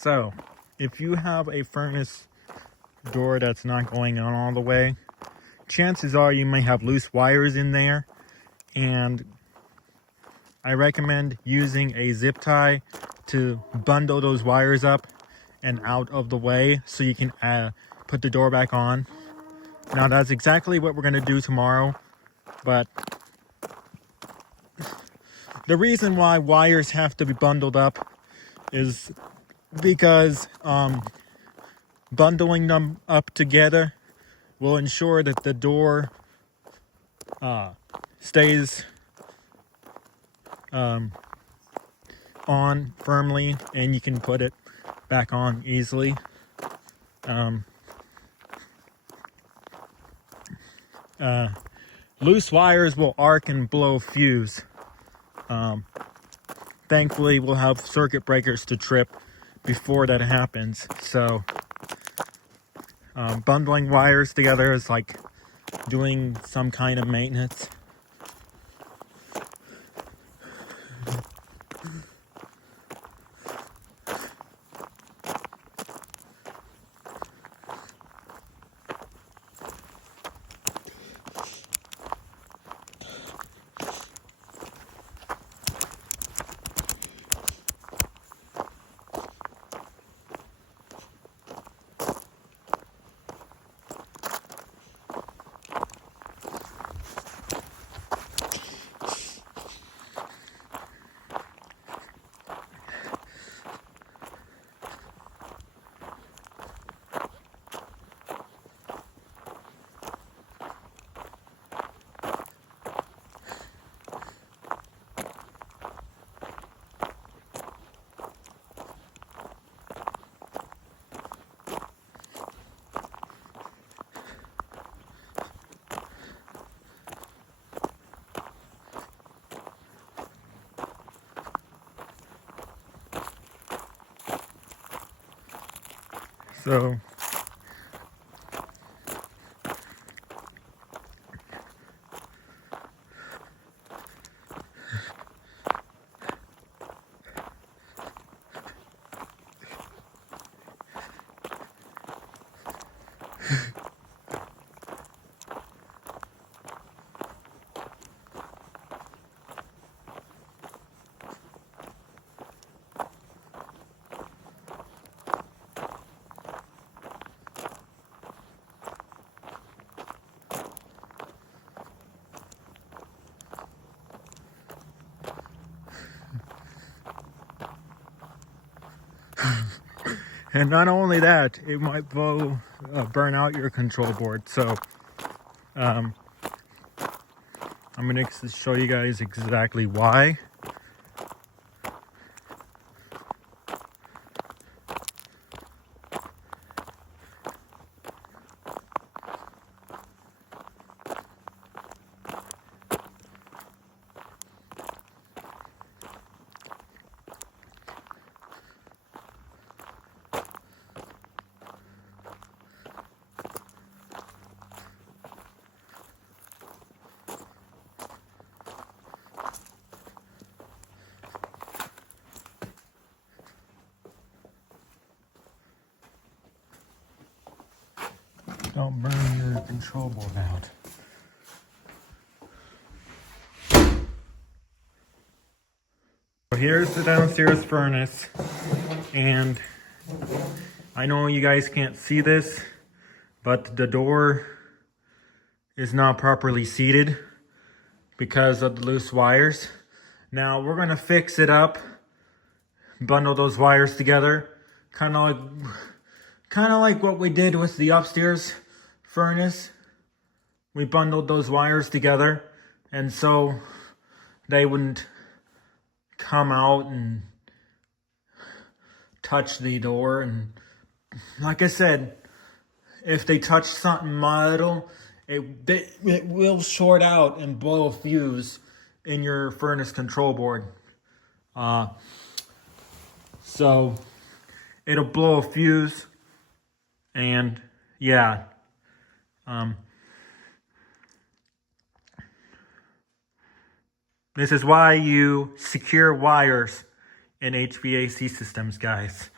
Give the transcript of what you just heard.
So, if you have a furnace door that's not going on all the way, chances are you may have loose wires in there, and I recommend using a zip tie to bundle those wires up and out of the way so you can put the door back on. Now that's exactly what we're going to do tomorrow, but the reason why wires have to be bundled up is because bundling them up together will ensure that the door stays on firmly and you can put it back on easily. Loose wires will arc and blow fuse. Thankfully, we'll have circuit breakers to trip before that happens. So bundling wires together is like doing some kind of maintenance. So and not only that, it might burn out your control board. So I'm going to show you guys exactly why. Don't burn your control board out. So here's the downstairs furnace, and I know you guys can't see this, but the door is not properly seated because of the loose wires. Now we're gonna fix it up, bundle those wires together, kind of like what we did with the upstairs furnace. We bundled those wires together, and so they wouldn't come out and touch the door. And like I said, if they touch something metal, it will short out and blow a fuse in your furnace control board. So it'll blow a fuse, and yeah. This is why you secure wires in HVAC systems, guys.